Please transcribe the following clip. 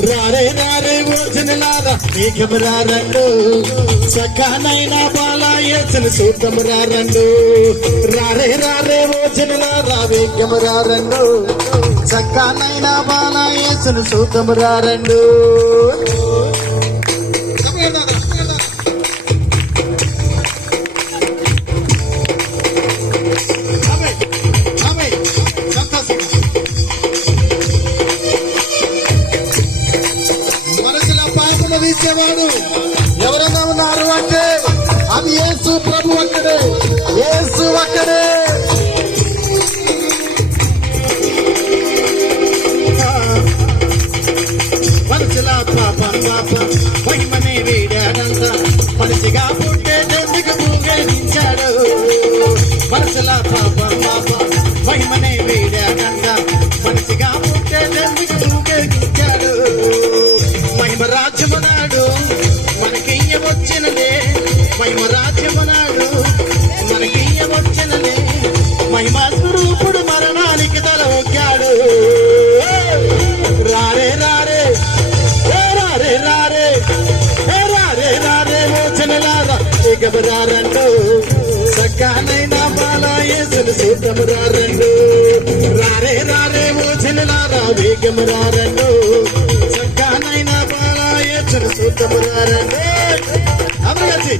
రారే రారే భోజనలారా వేగమురా రండు సకానైనా బాలాయేసును సూతం రండు రారే రారే భోజనలారా వేగమురా రండు సకానైనా బాలాయేసును సూతం రండు మనసులో ఎవరైనా ఉన్నారు అంటే అది యేసు ప్రభు ఒక్కడే. యేసు ఒక్కడే. మనసులా పాప పాప మహిమనే మనిషిగా పుట్టే జంతుకు పూగించాడు మనసులా పాప పాప మహిమ రాజ్యమనాడు. మనకియ్య వచ్చినదే మహిమ స్వరూపుడు మరణానికి తల ఒక్కాడు రారే రారే ఏ రారే రారే ఏ రారే రారే మోచనలారా ఎగబరారండు సక్కానైనా బాలాయేసులు సూత్రము రారండు. రారే రారే మోచనలారా వేగము రారండు. సక్కానైనా బాలాయేసులు సూత్రము రారండు. అమరగచ్చి